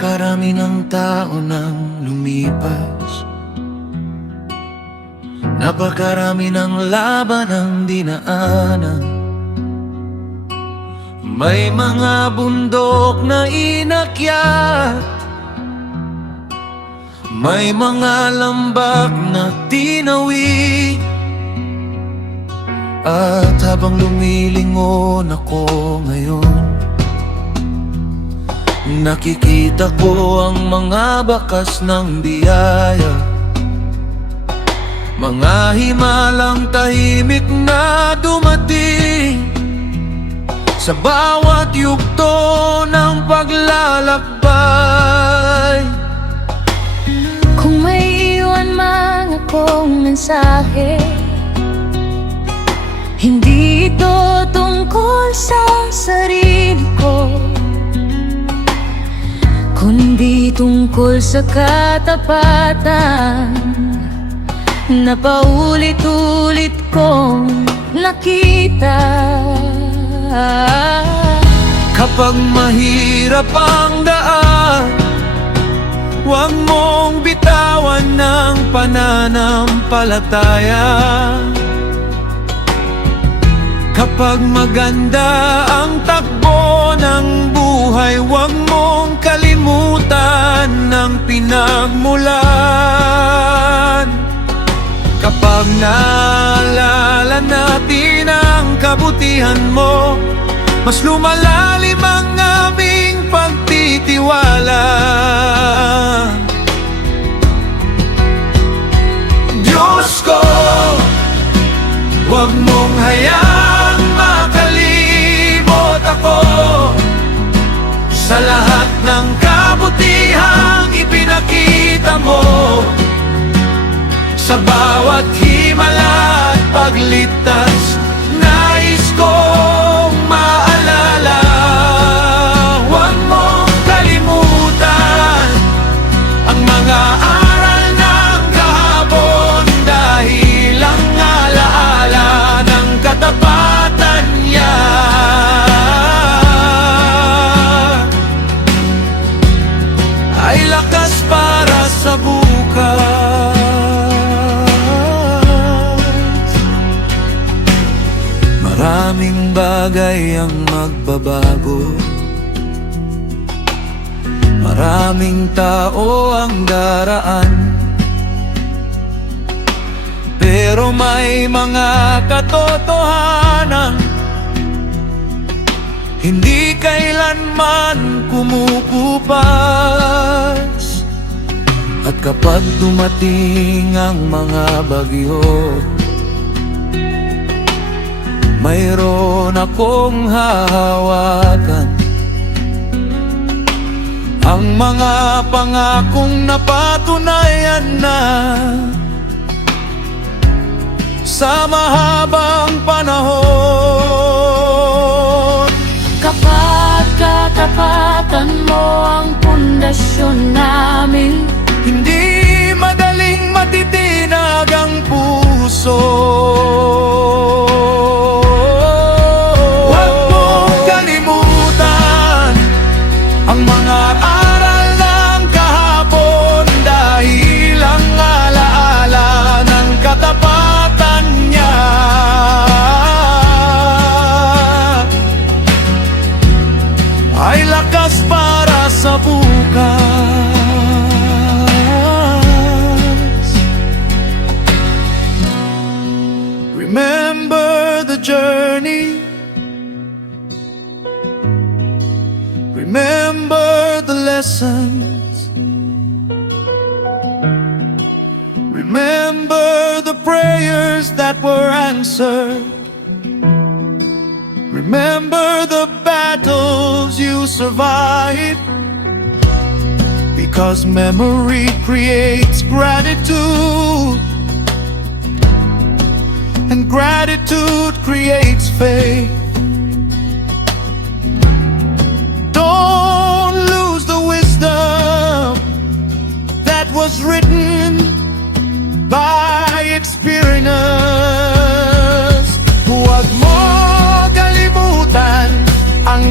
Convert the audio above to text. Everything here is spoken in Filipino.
Napakarami ng tao nang lumipas, napakarami ng laban ang dinaanan. May mga bundok na inakyat, may mga lambak na tinawid. At habang lumilingon ako ngayon, nakikita ko ang mga bakas ng biyaya, mga himalang tahimik na dumating sa bawat yugto ng paglalakbay. Kung may iwan man akong mensahe, hindi ito tungkol sa sarili ko, kundi tungkol sa katapatan na paulit-ulit kong nakita. Kapag mahirap ang daan, huwag mong bitawan ng pananampalataya. Kapag maganda ang takbo ng buhay, huwag mong kalimutan ng pinagmulan. Kapag naalala natin ang kabutihan mo, mas lumalalim ang aming pagtitiwala. Diyos ko, huwag mong hayaang makalimot ako sa lahat ng kabutihang ipinakita mo. Sa bawat himala at pagligtas, nais kong maalala. Huwag mong kalimutan ang mga aral ng kahapon, dahil ang alaala ng katapatan niya ay lakas para sa bukas. Maraming bagay ang magbabago, maraming tao ang daraan, pero may mga katotohanan hindi kailanman kumukupas. At kapag dumating ang mga bagyo, mayroon akong hahawakan, ang mga pangakong napatunayan na sa mahabang panahon. Kapag katapatan mo ang pundasyon namin, hindi madaling matitinag ang puso. Huwag mong kalimutan ang mga aral ng kahapon, dahil ang alaala ng katapatan niya ay lakas para sa bukas. Remember the journey, remember the lessons, remember the prayers that were answered, remember the battles you survived, because memory creates gratitude, and gratitude creates faith. Don't lose the wisdom that was written by experience. Huwag mo kalimutan ang